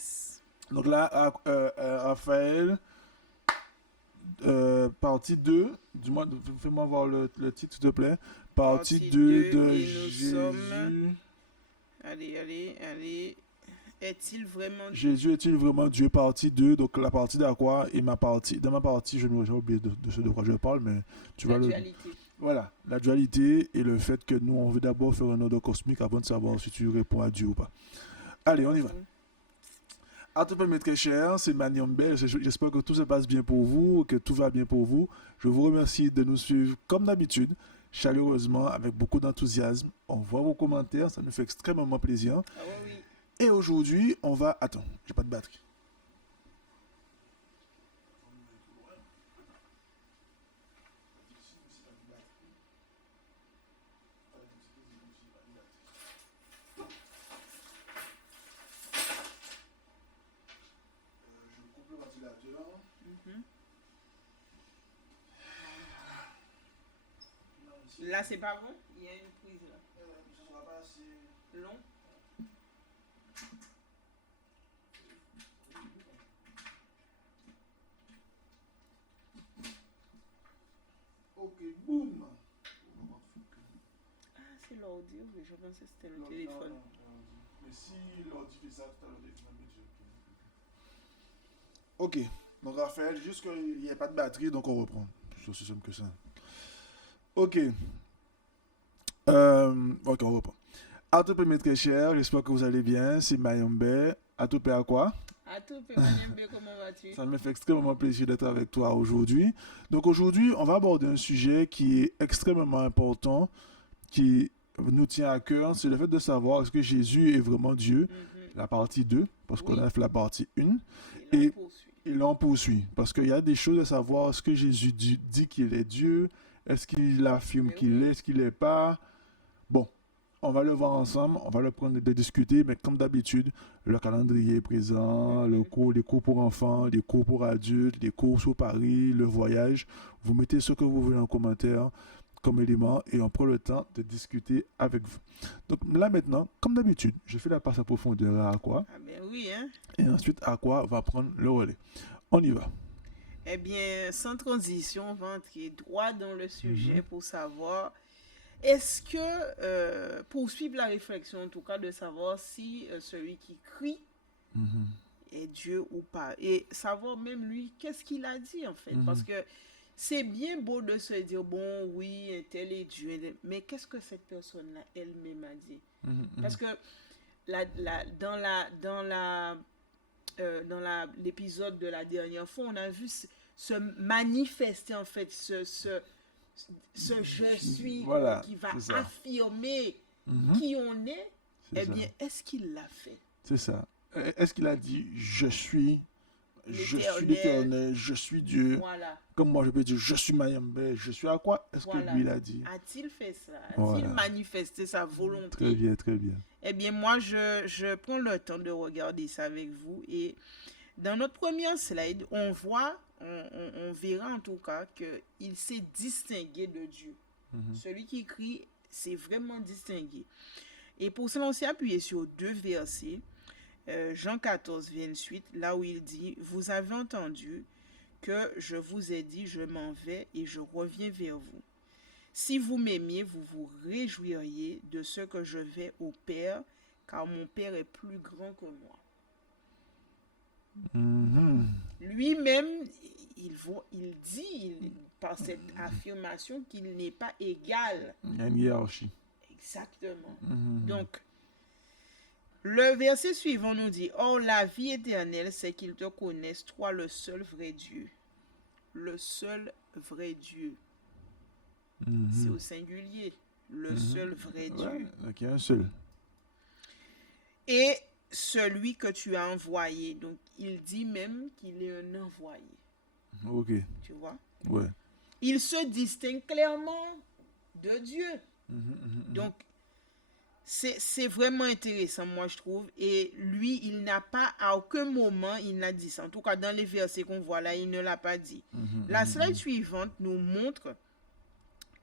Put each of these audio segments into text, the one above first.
Yes. Donc là, Raphaël, partie 2, dis-moi, fais-moi voir le titre, s'il te plaît. Partie 2 de et nous Jésus. sommes... Allez. Est-il vraiment Dieu? Jésus est-il vraiment Dieu, partie 2, donc la partie d'Aqua et ma partie. Dans ma partie, j'ai oublié de ce de quoi je parle, mais tu La vois dualité. Voilà, la dualité et le fait que nous, on veut d'abord faire un ordre cosmique avant de savoir si tu réponds à Dieu ou pas. Allez, on y va. À tout mes très chers, c'est Maniombe. J'espère que tout se passe bien pour vous, que tout va bien pour vous. Je vous remercie de nous suivre comme d'habitude, chaleureusement, avec beaucoup d'enthousiasme. On voit vos commentaires, ça nous fait extrêmement plaisir. Ah oui. Et aujourd'hui, on va... Attends, j'ai pas de batterie. Là, c'est pas bon? Il y a une prise là. Ce sera pas assez long. Ok, boum. Ah, c'est l'ordi, oui, je pensais que c'était le téléphone. Non. Mais si l'ordi fait ça, tout à l'heure, il fait un budget. Ok, donc Raphaël, juste qu'il n'y ait pas de batterie, donc on reprend. C'est aussi simple que ça. Ok. Ok, on reprend. À tout mes très chers, j'espère que vous allez bien. C'est Mayombe. À tout à quoi? À tout Mayombe, comment vas-tu? Ça me fait extrêmement plaisir d'être avec toi aujourd'hui. Donc aujourd'hui, on va aborder un sujet qui est extrêmement important, qui nous tient à cœur. C'est le fait de savoir est-ce que Jésus est vraiment Dieu. La partie 2, parce qu'on a fait la partie 1. Et il en poursuit. Parce qu'il y a des choses à savoir. Est-ce que Jésus dit qu'il est Dieu? Est-ce qu'il affirme qu'il est? Est-ce qu'il n'est pas? Bon, on va le voir ensemble. On va le prendre de discuter. Mais comme d'habitude, le calendrier est présent. Les cours pour enfants, les cours pour adultes, les cours sur Paris, le voyage. Vous mettez ce que vous voulez en commentaire comme élément et on prend le temps de discuter avec vous. Donc là maintenant, comme d'habitude, je fais la passe à profondeur à Aqua. Ah ben oui, hein. Et ensuite, Aqua va prendre le relais. On y va. Eh bien, sans transition, on va entrer droit dans le sujet pour savoir, est-ce que, poursuivre la réflexion en tout cas, de savoir si celui qui crie est Dieu ou pas. Et savoir même lui, qu'est-ce qu'il a dit en fait. Parce que c'est bien beau de se dire, bon, oui, tel est Dieu, mais qu'est-ce que cette personne-là elle-même a dit? Parce que dans l'épisode de la dernière fois, on a vu se manifester en fait ce je suis qui va affirmer qui on est. Eh bien, est-ce qu'il l'a fait? C'est ça. Est-ce qu'il a dit je suis l'Éternel, je suis Dieu. Voilà. Comme moi je peux dire je suis Mayombe, je suis à quoi? Est-ce que lui l'a dit? A-t-il fait ça? A-t-il manifesté sa volonté? Très bien, très bien. Eh bien, moi, je prends le temps de regarder ça avec vous. Et dans notre première slide, on voit, on verra en tout cas qu'il s'est distingué de Dieu. Celui qui crie s'est vraiment distingué. Et pour cela, on s'est appuyé sur 2 versets. Jean 14, 28, là où il dit « Vous avez entendu que je vous ai dit, je m'en vais et je reviens vers vous. Si vous m'aimiez, vous vous réjouiriez de ce que je vais au Père, car mon Père est plus grand que moi. » Lui-même, il dit par cette affirmation qu'il n'est pas égal. Il y a une hiérarchie. Exactement. Donc, le verset suivant nous dit « Or, la vie éternelle, c'est qu'ils te connaissent, toi, le seul vrai Dieu. » Le seul vrai Dieu. C'est au singulier. Le seul vrai Dieu. Donc, il y a un seul. Et celui que tu as envoyé. Donc, il dit même qu'il est un envoyé. Ok. Tu vois? Ouais. Il se distingue clairement de Dieu. Donc, c'est vraiment intéressant, moi, je trouve. Et lui, il n'a pas, à aucun moment, il n'a dit ça. En tout cas, dans les versets qu'on voit là, il ne l'a pas dit. La slide suivante nous montre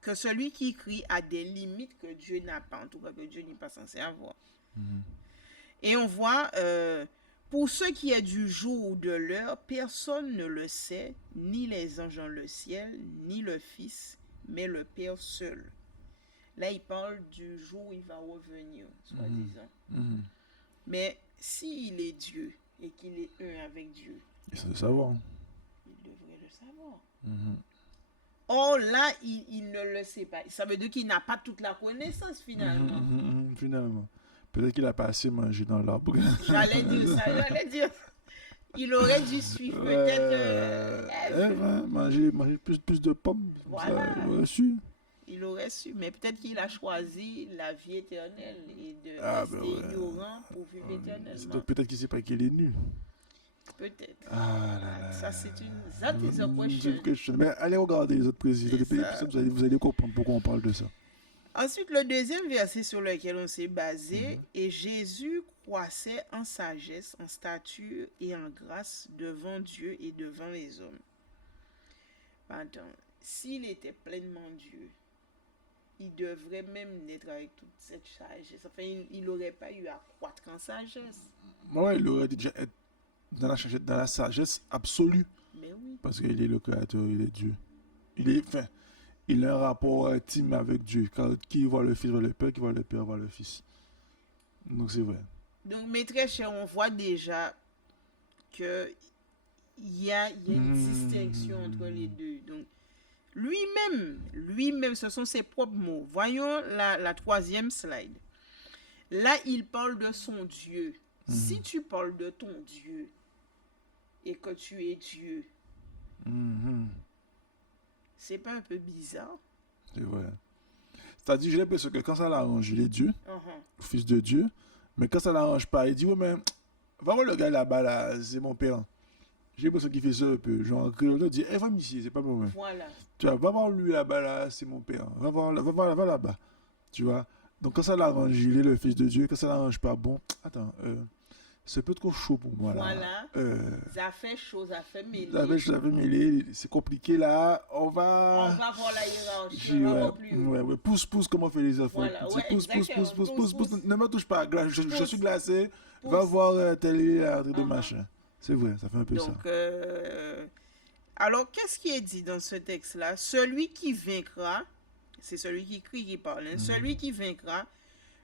que celui qui crie a des limites que Dieu n'a pas. En tout cas, que Dieu n'est pas censé avoir. Et on voit Pour ce qui est du jour ou de l'heure, personne ne le sait, ni les anges dans le ciel, ni le Fils, mais le Père seul. Là, il parle du jour où il va revenir, soi-disant. Mhm. Mais s'il est Dieu et qu'il est un avec Dieu, Il faut le savoir. il devrait le savoir. Mhm. Or là, il ne le sait pas. Ça veut dire qu'il n'a pas toute la connaissance finalement. Finalement. Peut-être qu'il a pas assez mangé dans l'arbre. J'allais dire ça, j'allais dire. Il aurait dû suivre peut-être. Manger plus de pommes. Voilà. Ça, il aurait su. Il aurait su, mais peut-être qu'il a choisi la vie éternelle et de Ah, rester ben ouais. ignorant pour vivre éternellement. Donc peut-être qu'il sait pas qu'il est nu. Peut-être. Ah là là. Ça, c'est une. That is a question. C'est une question. Mais allez regarder les autres présidents des pays, ça. vous allez comprendre pourquoi on parle de ça. Ensuite, le deuxième verset sur lequel on s'est basé, et Jésus croissait en sagesse, en stature et en grâce devant Dieu et devant les hommes. Attends, s'il était pleinement Dieu, il devrait même naître avec toute cette sagesse. Enfin, il n'aurait pas eu à croître en sagesse. Ouais, il aurait déjà être dans la sagesse absolue. Mais oui. Parce qu'il est le créateur, il est Dieu. Il a un rapport intime avec Dieu. Car qui voit le Fils voit le Père, qui voit le Père voit le Fils. Donc c'est vrai. Donc, mes très chers, on voit déjà qu'il y a une distinction entre les deux. Donc, lui-même, ce sont ses propres mots. Voyons la troisième slide. Là, il parle de son Dieu. Si tu parles de ton Dieu et que tu es Dieu, c'est pas un peu bizarre? C'est vrai. C'est-à-dire, j'ai l'impression que quand ça l'arrange, il est Dieu, Fils de Dieu. Mais quand ça l'arrange pas, il dit, ouais, mais va voir le gars là-bas, là, c'est mon père. J'ai l'impression qu'il fait ça un peu. Genre, il dit, va ici, c'est pas moi. Voilà. Tu vois, va voir lui là-bas, là, c'est mon père. Va là-bas. Tu vois. Donc quand ça l'arrange, il est le Fils de Dieu. Quand ça l'arrange pas, bon, attends, c'est un peu trop chaud pour moi, là. Voilà. Ça fait chaud, ça fait mêler. Ça fait mêler, c'est compliqué, là. On va voir la hiérarchie. Ouais. Pousse, comment on fait les enfants. Voilà, Pousse. pousse. Ne me touche pas, je suis glacé. Pousse. Va voir tel de machin. C'est vrai, ça fait un peu ça. Donc, alors, qu'est-ce qui est dit dans ce texte-là? Celui qui vaincra, c'est celui qui crie qui parle, celui qui vaincra,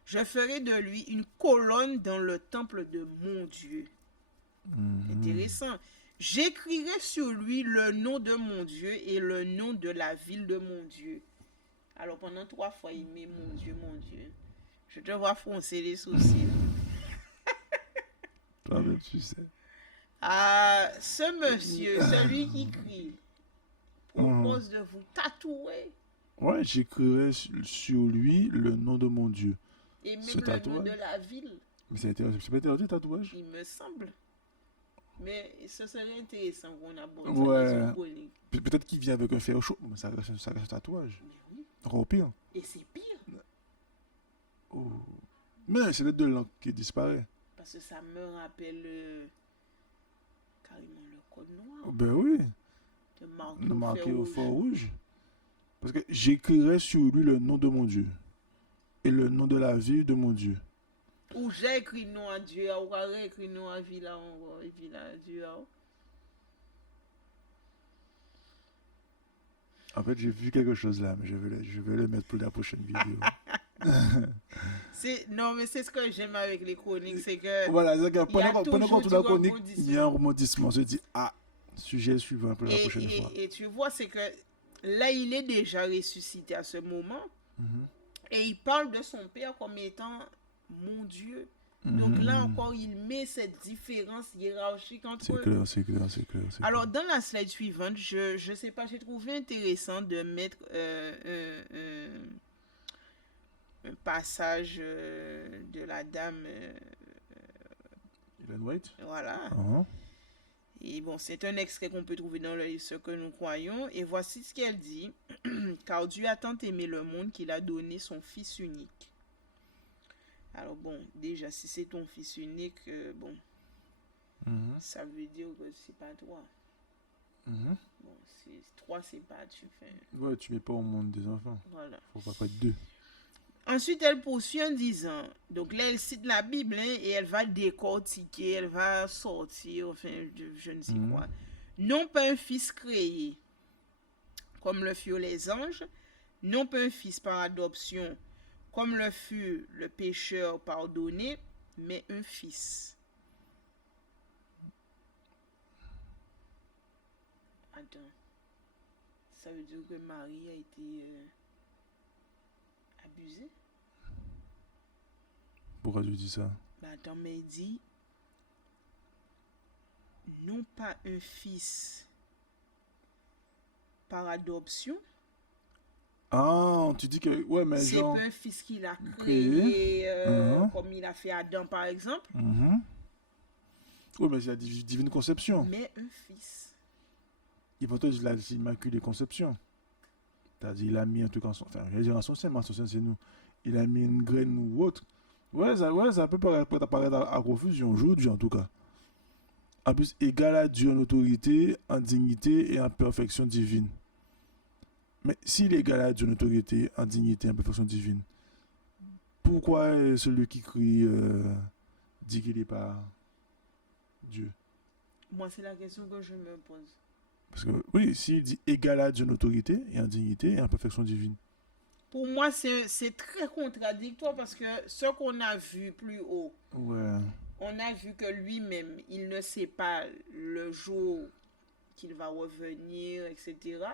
je ferai de lui une colonne dans le temple de mon Dieu. Intéressant. J'écrirai sur lui le nom de mon Dieu et le nom de la ville de mon Dieu. Alors, pendant 3 fois, il met mon Dieu. Je te vois froncer les sourcils. Toi-même, tu sais. Ce monsieur, celui qui crie, propose de vous tatouer. Ouais, j'écrirai sur lui le nom de mon Dieu. Et même le nom de la ville. Mais c'est pas interdit, tatouage? Il me semble. Mais ce serait intéressant qu'on aborde ouais. Peut-être qu'il vient avec un fer chaud, mais ça reste un tatouage. Mais oui. Encore pire. Et c'est pire. Oh. Mais c'est de l'encre qui disparaît. Parce que ça me rappelle carrément le code noir. Ben oui. De marquer au fer rouge. Parce que j'écrirai sur lui le nom de mon Dieu. Et le nom de la ville de mon Dieu. Ou j'ai écrit nom à Dieu, ou j'ai écrit nom à Villa, Dieu. En fait, j'ai vu quelque chose là, mais je vais le mettre pour la prochaine vidéo. Non, mais c'est ce que j'aime avec les chroniques, c'est que. Voilà, c'est que pendant qu'on tourne la chronique, il y a un rebondissement. On se dit, sujet suivant pour la prochaine fois. Et tu vois, c'est que là, il est déjà ressuscité à ce moment. Et il parle de son père comme étant mon Dieu. Donc là encore, il met cette différence hiérarchique entre eux. C'est clair. Alors, dans la slide suivante, je sais pas, j'ai trouvé intéressant de mettre un passage de la dame. Ellen White. Voilà. Et bon, c'est un extrait qu'on peut trouver dans le livre Ce que nous croyons. Et voici ce qu'elle dit. Car Dieu a tant aimé le monde qu'il a donné son Fils unique. Alors bon, déjà, si c'est ton Fils unique, ça veut dire que c'est pas toi. Bon, 3, c'est pas, tu fais... Ouais, tu mets pas au monde des enfants. Voilà. Faut pas être 2. Ensuite, elle poursuit en disant, donc là, elle cite la Bible hein, et elle va décortiquer, elle va sortir, enfin, je ne sais quoi. Non pas un fils créé, comme le furent les anges, non pas un fils par adoption, comme le fut le pécheur pardonné, mais un fils. Attends. Ça veut dire que Marie a été abusée? Pourquoi tu dis ça? Attends, mais il dit non pas un fils par adoption. Ah, tu dis que... Ouais, mais C'est genre... pas un fils qu'il a créé Mhm. comme il a fait Adam par exemple, Mhm. Oui, mais c'est la divine conception. mais un fils. Il faut te dire l'immaculée conception. C'est-à-dire, il a mis un truc en son... Enfin, je vais dire en son sein, mais en son sein, c'est nous. Il a mis une graine ou autre. Ouais, ça peut apparaître à confusion aujourd'hui, en tout cas. En plus, égal à Dieu en autorité, en dignité et en perfection divine. Mais s'il est égal à Dieu en autorité, en dignité et en perfection divine, pourquoi celui qui crie dit qu'il n'est pas Dieu? Moi, c'est la question que je me pose. Parce que, oui, s'il dit égal à Dieu en autorité et en dignité et en perfection divine. Pour moi, c'est très contradictoire parce que ce qu'on a vu plus haut, Ouais. on a vu que lui-même, il ne sait pas le jour qu'il va revenir, etc.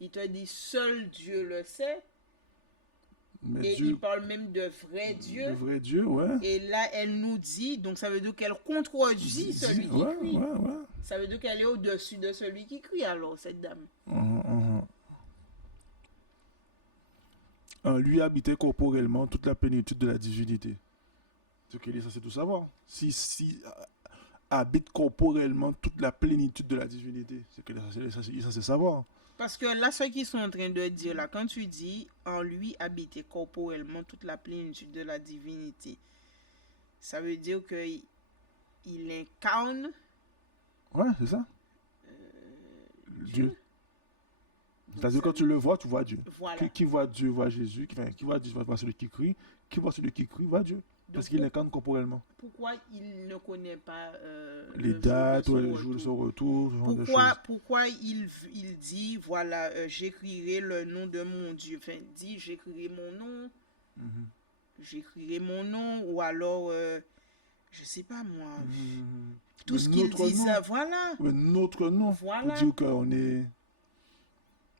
Il te dit seul Dieu le sait. Mais Et Dieu, il parle même de vrai Dieu. le vrai Dieu, ouais. Et là, elle nous dit, donc ça veut dire qu'elle contredit celui qui ouais, crie. ouais, ouais. Ça veut dire qu'elle est au-dessus de celui qui crie, alors, cette dame. En lui habitait corporellement toute la plénitude de la divinité. Ce qu'il est censé tout savoir. Si habite corporellement toute la plénitude de la divinité, c'est qu'il est censé savoir. Parce que là, ce qu'ils sont en train de dire, là, quand tu dis en lui habitait corporellement toute la plénitude de la divinité, ça veut dire qu'il incarne Ouais, c'est ça. Dieu. C'est-à-dire quand tu le vois, tu vois Dieu. Voilà. Qui voit Dieu, voit Jésus. Qui voit Dieu, voit celui qui crie. Qui voit celui qui crie, voit Dieu. Parce qu'il incarne corporellement. Pourquoi il ne connaît pas les dates, le jour de son retour, ce genre de choses. Pourquoi il dit, voilà, j'écrirai le nom de mon Dieu. Enfin, dit, j'écrirai mon nom. J'écrirai mon nom. Ou alors, je sais pas moi. Tout ce qu'il dit, ça, voilà. Notre nom. Voilà. Pour dire qu'on est...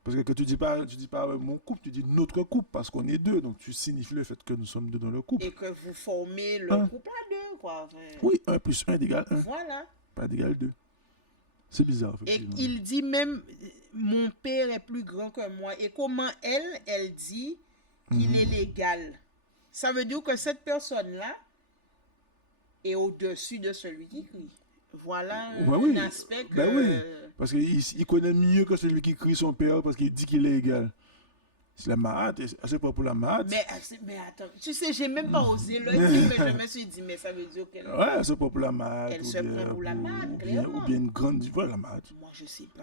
Parce que tu dis pas mon couple, tu dis notre couple, parce qu'on est deux. Donc tu signifies le fait que nous sommes deux dans le couple. Et que vous formez le couple à deux, quoi. Enfin, oui, 1 plus 1 égale 1. Voilà. Pas égale 2. C'est bizarre, effectivement. Et il dit même, mon père est plus grand que moi. Et comment elle dit qu'il est l'égal. Ça veut dire que cette personne-là est au-dessus de celui qui crie. Voilà un aspect que... Ben oui, parce qu'il connaît mieux que celui qui crie son père parce qu'il dit qu'il est égal. C'est la Mahat, c'est pas pour la Mahat. Mais attends, tu sais, j'ai même pas osé le dire, mais je me suis dit, mais ça veut dire qu'elle... Ouais, c'est pas pour la Mahat. Elle se prend pour la Mahat, ou bien une grande... Voilà, la Mahat. Moi, je sais pas.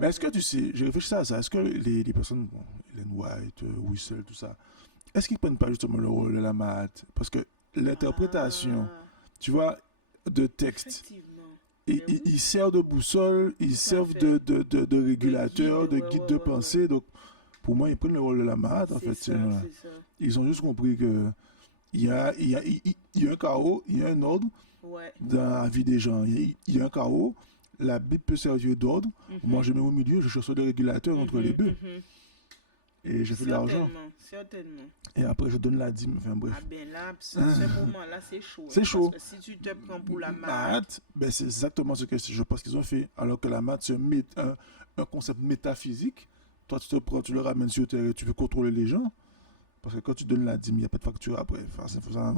Mais est-ce que tu sais, je réfléchis à ça, est-ce que les personnes, bon, Ellen White, Whistle, tout ça, est-ce qu'ils prennent pas justement le rôle de la Mahat? Parce que l'interprétation, tu vois, de texte, ils servent de boussole, ils servent de régulateur, de guide de pensée. Donc, pour moi, ils prennent le rôle de la Mahat, en fait. Ça. Ils ont juste compris que il y a un chaos, il y a un ordre dans la vie des gens. Il y a un chaos, la Bible peut servir d'ordre. Moi, je mets au milieu, je cherche le régulateur entre les deux. Et je fais de l'argent. Certainement. Et après, je donne la dîme. Enfin, bref. Ah ben là, ce moment-là, c'est chaud. C'est chaud. Parce que si tu te prends pour la Mahat, ben c'est exactement ce que je pense qu'ils ont fait. Alors que la Mahat, c'est un concept métaphysique. Toi, tu te prends, tu le ramènes sur terre et tu peux contrôler les gens. Parce que quand tu donnes la dîme, il n'y a pas de facture après. Enfin,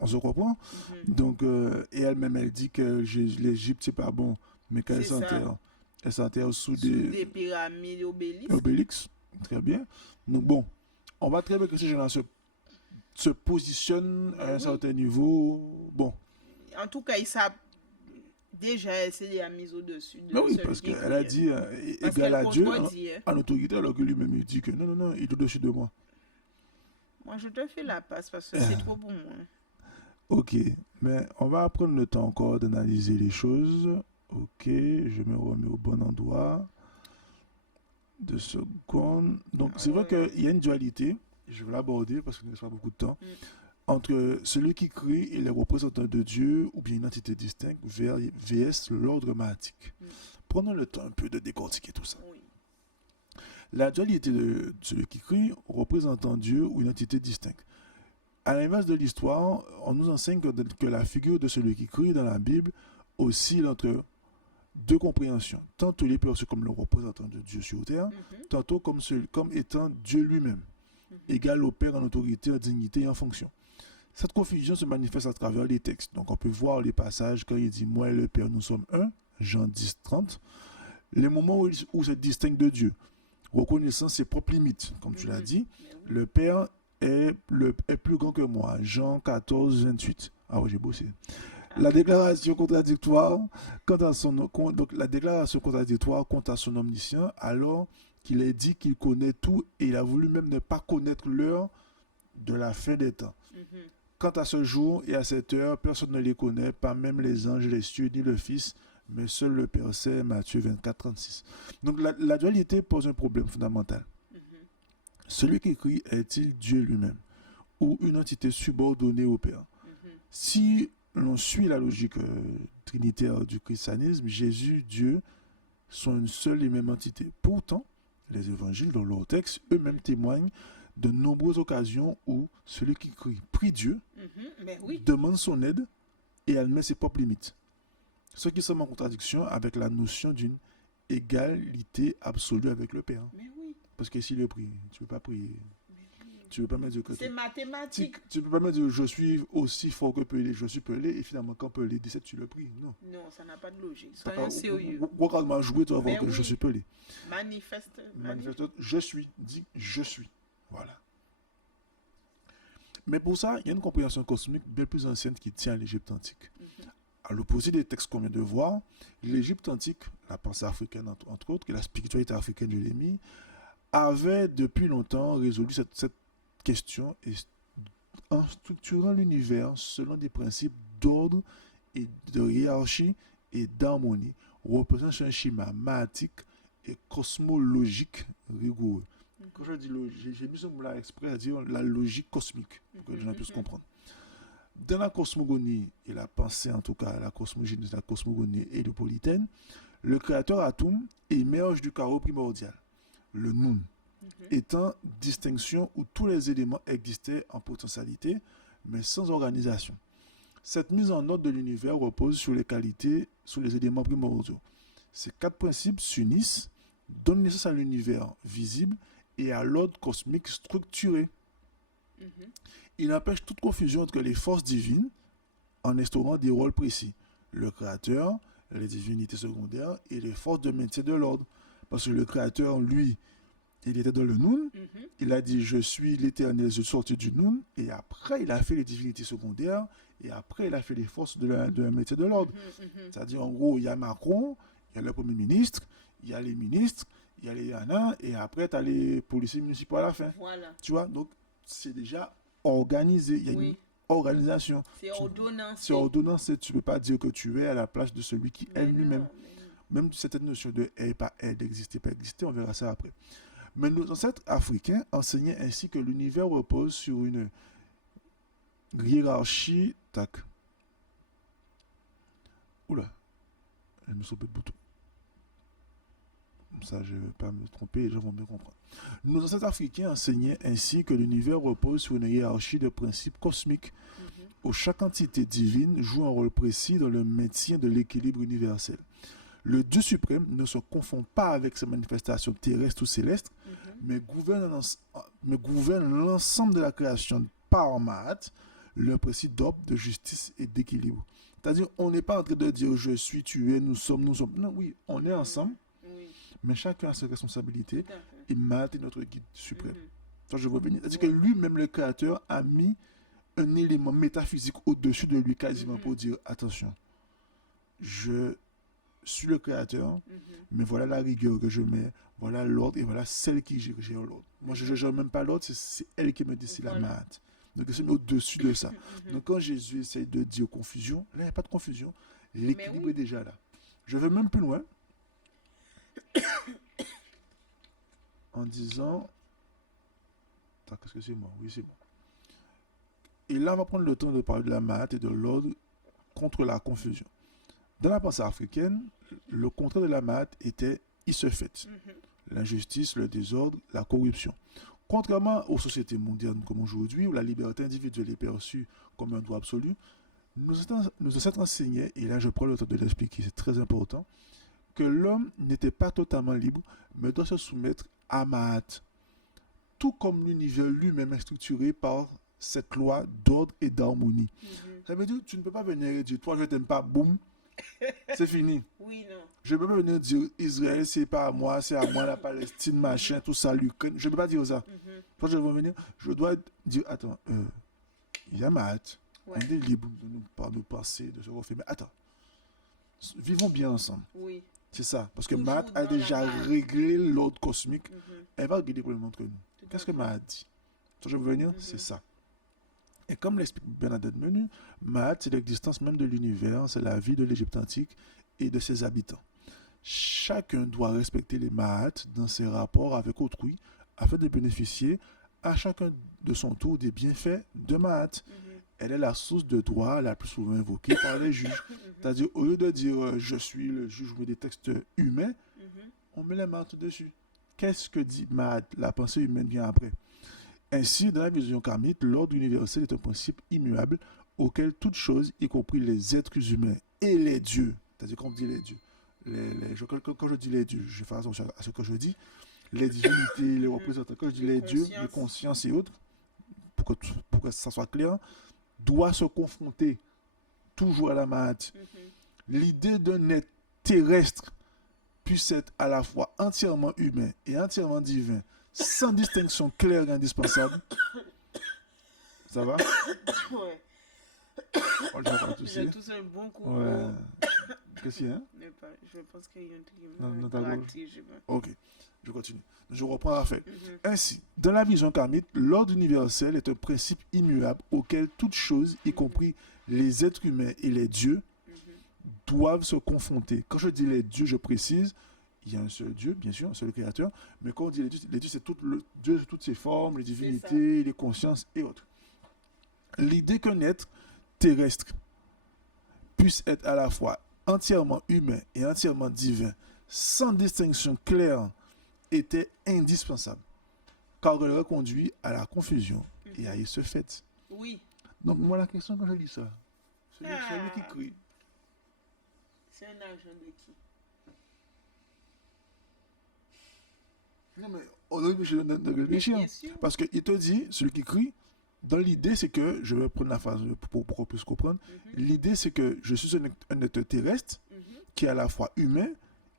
on se comprend. Donc, et elle-même, elle dit que l'Égypte, c'est pas bon. Mais qu'elle s'enterre sous des pyramides obélix. Très bien. Donc bon, on va très bien que ces gens-là se positionnent à un certain niveau. Bon. En tout cas, ils savent déjà essayer à mise au-dessus de oui, parce qu'elle a dit égal à Dieu en autorité, alors que lui-même il dit que non, il est au-dessus de moi. Moi, je te fais la passe parce que c'est trop pour moi. Ok, mais on va prendre le temps encore d'analyser les choses. Ok, je me remets au bon endroit. 2 secondes. Donc, Ah c'est vrai ouais. qu'il y a une dualité, je vais l'aborder parce qu'il ne reste pas beaucoup de temps, Mm. entre celui qui crie et les représentants de Dieu ou bien une entité distincte vs l'ordre dramatique. Mm. Prenons le temps un peu de décortiquer tout ça. Oui. La dualité de celui qui crie représentant Dieu ou une entité distincte. À l'inverse de l'histoire, on nous enseigne que la figure de celui qui crie dans la Bible oscille entre deux compréhensions. Tantôt il est perçu comme le représentant de Dieu sur terre, Mhm. tantôt comme étant Dieu lui-même, Mhm. égal au Père en autorité, en dignité et en fonction. Cette confusion se manifeste à travers les textes. Donc on peut voir les passages quand il dit « Moi et le Père, nous sommes un », Jean 10, 30. Les moments où il se distingue de Dieu, reconnaissant ses propres limites, comme tu l'as Mhm. dit. Mais oui. Le Père est plus grand que moi, Jean 14, 28. Ah oui, j'ai bossé. La déclaration contradictoire donc la déclaration contradictoire quant à son omniscience, alors qu'il est dit qu'il connaît tout et il a voulu même ne pas connaître l'heure de la fin des temps. Mhm. Quant à ce jour et à cette heure, personne ne les connaît, pas même les anges, les cieux, ni le Fils, mais seul le Père sait, Matthieu 24, 36. Donc la dualité pose un problème fondamental. Mhm. Celui qui crie est-il Dieu lui-même ou une entité subordonnée au Père? Mhm. Si l'on suit la logique trinitaire du christianisme, Jésus, Dieu sont une seule et même entité. Pourtant, les évangiles, dans leur texte, eux-mêmes témoignent de nombreuses occasions où celui qui crie prie Dieu, Mhm. Mais oui. demande son aide et admet ses propres limites. Ce qui semble en contradiction avec la notion d'une égalité absolue avec le Père. Mais oui. Parce que s'il le prie, tu ne peux pas prier. Mais oui. Tu ne peux pas me dire que C'est mathématique. tu peux pas me dire je suis aussi fort que Pelé, je suis Pelé, et finalement quand Pelé dit tu le pries. Non. Non, ça n'a pas de logique. T'as Soyons pas- sérieux. Regarde m'a joué, tu vas voir Mais que je oui. suis Pelé. Manifeste. Manifeste, je suis, dit je suis. Voilà. Mais pour ça, il y a une compréhension cosmique bien plus ancienne qui tient à l'Égypte antique. Mhm. À l'opposé des textes qu'on vient de voir, l'Égypte antique, la pensée africaine entre autres, et la spiritualité africaine, je l'ai mis, avait depuis longtemps résolu cette question et en structurant l'univers selon des principes d'ordre et de hiérarchie et d'harmonie, représente un schéma mathématique et cosmologique rigoureux. Mhm. Quand je dis logique, j'ai mis ce mot-là exprès à dire la logique cosmique, pour que les gens puissent comprendre. Dans la cosmogonie, et la pensée en tout cas, la cosmogonie héliopolitaine, le créateur atome émerge du chaos primordial, le Nun, étant distinction où tous les éléments existaient en potentialité, mais sans organisation. Cette mise en ordre de l'univers repose sur les qualités, sur les éléments primordiaux. Ces 4 principes s'unissent, donnent naissance à l'univers visible et à l'ordre cosmique structuré. Mhm. Il empêche toute confusion entre les forces divines en instaurant des rôles précis. Le créateur, les divinités secondaires et les forces de maintien de l'ordre. Parce que le créateur, lui, il était dans le Nun, Mhm. il a dit je suis l'éternel, je suis sorti du Nun, et après il a fait les divinités secondaires, et après il a fait les forces de la maintien de l'ordre. Mhm. C'est-à-dire en gros, il y a Macron, il y a le Premier ministre, il y a les ministres, il y a les Yana, et après tu as les policiers municipaux à la fin. Voilà. Tu vois, donc c'est déjà organisé, il y a une Oui. organisation. C'est ordonnancé. C'est ordonnancé, tu ne peux pas dire que tu es à la place de celui qui Mais est lui-même. non, mais non. Même cette notion de est, pas est, d'exister, pas exister, on verra ça après. Mais nos ancêtres africains enseignaient ainsi que l'univers repose sur une hiérarchie. Tac. Oula, je me suis trompé de bouton. Comme ça, je ne vais pas me tromper, les gens vont bien comprendre. Nos ancêtres africains enseignaient ainsi que l'univers repose sur une hiérarchie de principes cosmiques où chaque entité divine joue un rôle précis dans le maintien de l'équilibre universel. Le Dieu suprême ne se confond pas avec ses manifestations terrestres ou célestes, mais gouverne l'ensemble de la création par Mahat, le principe d'ordre, de justice et d'équilibre. C'est-à-dire, on n'est pas en train de dire je suis, tu es, nous sommes. Non, oui, on est ensemble, Oui, mais chacun a ses responsabilités. tout à fait. Et Mahat est notre guide suprême. Mhm. Ça, je veux venir. C'est-à-dire que lui-même, le créateur, a mis un élément métaphysique au-dessus de lui quasiment pour dire attention, je sur le Créateur, mais voilà la rigueur que je mets, voilà l'ordre et voilà celle qui gère l'ordre. Moi, je ne gère même pas l'ordre, c'est elle qui me décide la Voilà. maths. Donc, c'est au-dessus de ça. Donc, quand Jésus essaye de dire confusion, là, il n'y a pas de confusion. L'équilibre oui. est déjà là. Je vais même plus loin en disant. Attends, qu'est-ce que c'est moi? Oui, c'est moi. Et là, on va prendre le temps de parler de la maths et de l'ordre contre la confusion. Dans la pensée africaine, le contraire de la maths était il se fait. L'injustice, le désordre, la corruption. Contrairement aux sociétés modernes comme aujourd'hui, où la liberté individuelle est perçue comme un droit absolu, nous sommes enseignés, et là je prends le temps de l'expliquer, c'est très important, que l'homme n'était pas totalement libre, mais doit se soumettre à Mahat. Tout comme l'univers lui-même est structuré par cette loi d'ordre et d'harmonie. Ça veut dire que tu ne peux pas venir et dire, toi je t'aime pas, boum, c'est fini. Oui, non. Je ne peux pas venir dire Israël, c'est pas à moi, c'est à moi, la Palestine, machin, tout ça, l'Ukraine. Je ne peux pas dire ça. Quand je vais venir, je dois dire, attends, il y a Mahat. Ouais. On est libre de nous passer, de se refaire. Mais attends, vivons bien ensemble. Oui. C'est ça. Parce que Toujours Mahat a dans déjà la Mahat. réglé l'ordre cosmique. Elle va régler pour le monde que nous. Tout Qu'est-ce à que fait. Mahat dit? Quand je veux venir, c'est ça. Et comme l'explique Bernadette Menu, Mahat, c'est l'existence même de l'univers, c'est la vie de l'Égypte antique et de ses habitants. Chacun doit respecter les Mahat dans ses rapports avec autrui afin de bénéficier à chacun de son tour des bienfaits de Mahat. Elle est la source de droit la plus souvent invoquée par les juges. C'est-à-dire, au lieu de dire je suis le juge ou des textes humains, on met les Mahat dessus. Qu'est-ce que dit Mahat? La pensée humaine vient après. Ainsi, dans la vision karmique, l'ordre universel est un principe immuable auquel toute chose, y compris les êtres humains et les dieux, c'est-à-dire quand on dit les dieux, quand je dis les dieux, je fais attention à ce que je dis, les divinités, les représentants, quand je dis les dieux, les consciences et autres, pour que ça soit clair, doit se confronter toujours à la Mahat. L'idée d'un être terrestre puisse être à la fois entièrement humain et entièrement divin, sans distinction claire et indispensable. Ça va? Ouais. Oh, J'ai tous un bon coup. Ouais. Qu'est-ce qu'il y a? Je pense qu'il y a un truc qui Non, m'a ta gratté, je sais pas. Ok, je continue. Je reprends la fin. Ainsi, dans la vision karmique, l'ordre universel est un principe immuable auquel toute chose, y compris les êtres humains et les dieux, doivent se confronter. Quand je dis les dieux, je précise, il y a un seul Dieu, bien sûr, un seul créateur, mais quand on dit les dieux c'est tout le Dieu de toutes ses formes, les divinités, les consciences et autres. L'idée qu'un être terrestre puisse être à la fois entièrement humain et entièrement divin, sans distinction claire, était indispensable, car elle conduit à la confusion et à y se fait. Oui. Donc, moi, la question quand je dis ça, celui qui crie. C'est un agent de qui? Non, mais on est obligé de réfléchir. Parce qu'il te dit, celui qui crie, dans l'idée, c'est que, je vais prendre la phrase pour qu'on puisse comprendre, l'idée, c'est que je suis un être terrestre qui est à la fois humain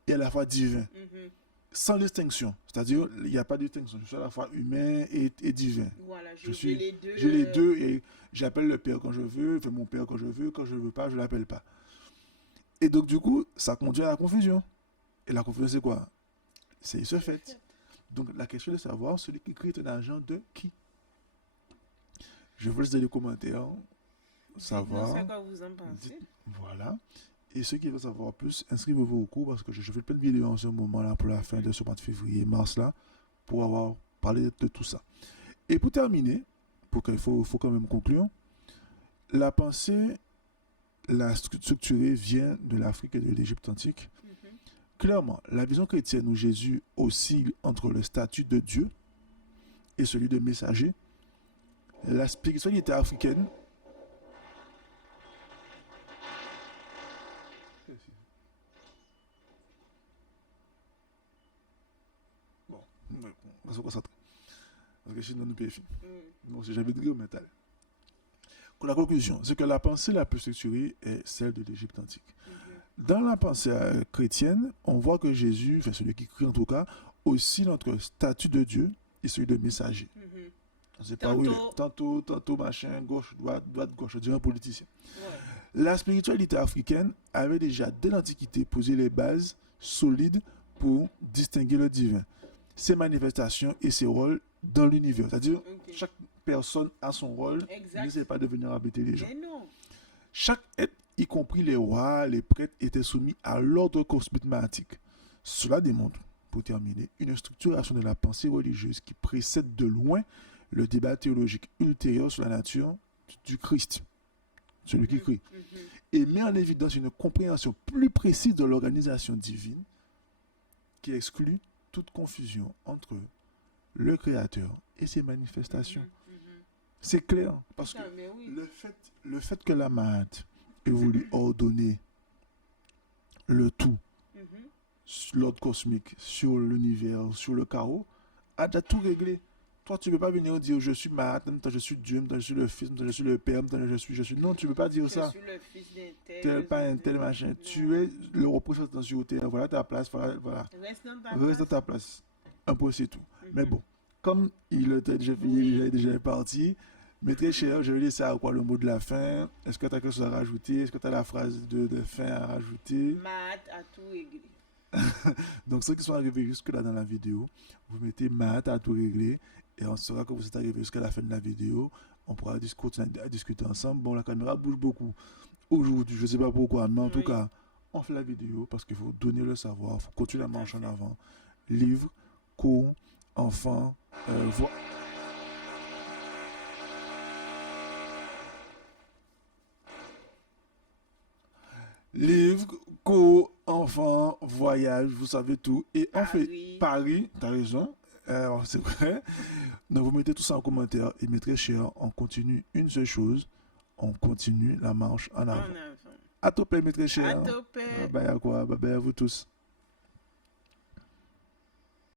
et à la fois divin. Sans distinction. C'est-à-dire, il n'y a pas de distinction. Je suis à la fois humain et divin. Voilà, j'ai les deux. J'ai les deux et j'appelle le Père quand je veux, je fais mon Père quand je veux ne veux pas, je ne l'appelle pas. Et donc, du coup, ça conduit à la confusion. Et la confusion, c'est quoi? C'est ce fait. Donc, la question de savoir, celui qui crie est un agent de qui? Je vous laisse dans les commentaires savoir. C'est quoi vous en pensez? Voilà. Et ceux qui veulent savoir plus, inscrivez-vous au cours parce que je fais plein de vidéos en ce moment-là pour la fin de ce mois de février, mars-là, pour avoir parlé de tout ça. Et pour terminer, il faut quand même conclure, la pensée, la structurée vient de l'Afrique et de l'Égypte antique. Clairement, la vision chrétienne où Jésus oscille entre le statut de Dieu et celui de messager, la spiritualité africaine on va se concentrer. Parce que sinon, nous payons. Donc, si j'avais dit au métal. La conclusion, c'est que la pensée la plus structurée est celle de l'Égypte antique. Dans la pensée chrétienne, on voit que Jésus, enfin celui qui crie en tout cas, oscille entre le statut de Dieu et celui de messager. On ne sait pas où il est. Tantôt, machin, gauche, droite, gauche, je dirais un politicien. La spiritualité africaine avait déjà dès l'Antiquité posé les bases solides pour distinguer le divin, ses manifestations et ses rôles dans l'univers. C'est-à-dire, Ok. chaque personne a son rôle, Exact. n'essaie pas de venir embêter les gens. Mais non. Chaque être, y compris les rois, les prêtres, était soumis à l'ordre cosmique. Cela démontre, pour terminer, une structuration de la pensée religieuse qui précède de loin le débat théologique ultérieur sur la nature du Christ, celui qui crie, Mhm. et met en évidence une compréhension plus précise de l'organisation divine qui exclut toute confusion entre le Créateur et ses manifestations. Mhm. C'est clair, parce que Putain, mais oui. le fait que la Mahat ait voulu ordonner le tout, Mhm. sur l'ordre cosmique, sur l'univers, sur le chaos, a déjà tout réglé. Toi, tu ne peux pas venir dire je suis Mahat, en même temps je suis Dieu, en même temps je suis le Fils, en même temps je suis le Père, en même temps je suis. Non, tu ne peux pas dire Je ça. suis le fils d'un tel. Tel pas un tel machin. Non. Tu es le représentant sur terre. Voilà ta place. Voilà. Reste dans ta Reste à place. ta place. Un peu, c'est tout. Mhm. Mais bon, comme il était déjà fini, Oui. il est déjà parti, mais très cher, je vais laisser à quoi le mot de la fin. Est-ce que tu as quelque chose à rajouter? Est-ce que tu as la phrase de fin à rajouter? Mahat a tout réglé. Donc, ceux qui sont arrivés jusque-là dans la vidéo, vous mettez Mahat à tout régler et on saura que vous êtes arrivés jusqu'à la fin de la vidéo. On pourra continuer à discuter ensemble. Bon, la caméra bouge beaucoup aujourd'hui, je ne sais pas pourquoi, mais en tout Oui. cas, on fait la vidéo parce qu'il faut donner le savoir, il faut continuer la Tout à marche en fait. avant. Livre, cours, enfants, livre, cours, enfants, voyage, vous savez tout. Et on fait Paris, t'as raison, c'est vrai. Donc vous mettez tout ça en commentaire et mes très chers, on continue une seule chose, on continue la marche en En avant. avant. À topé mes très À chers. topé. Bye bye à quoi? Bye bye à vous tous.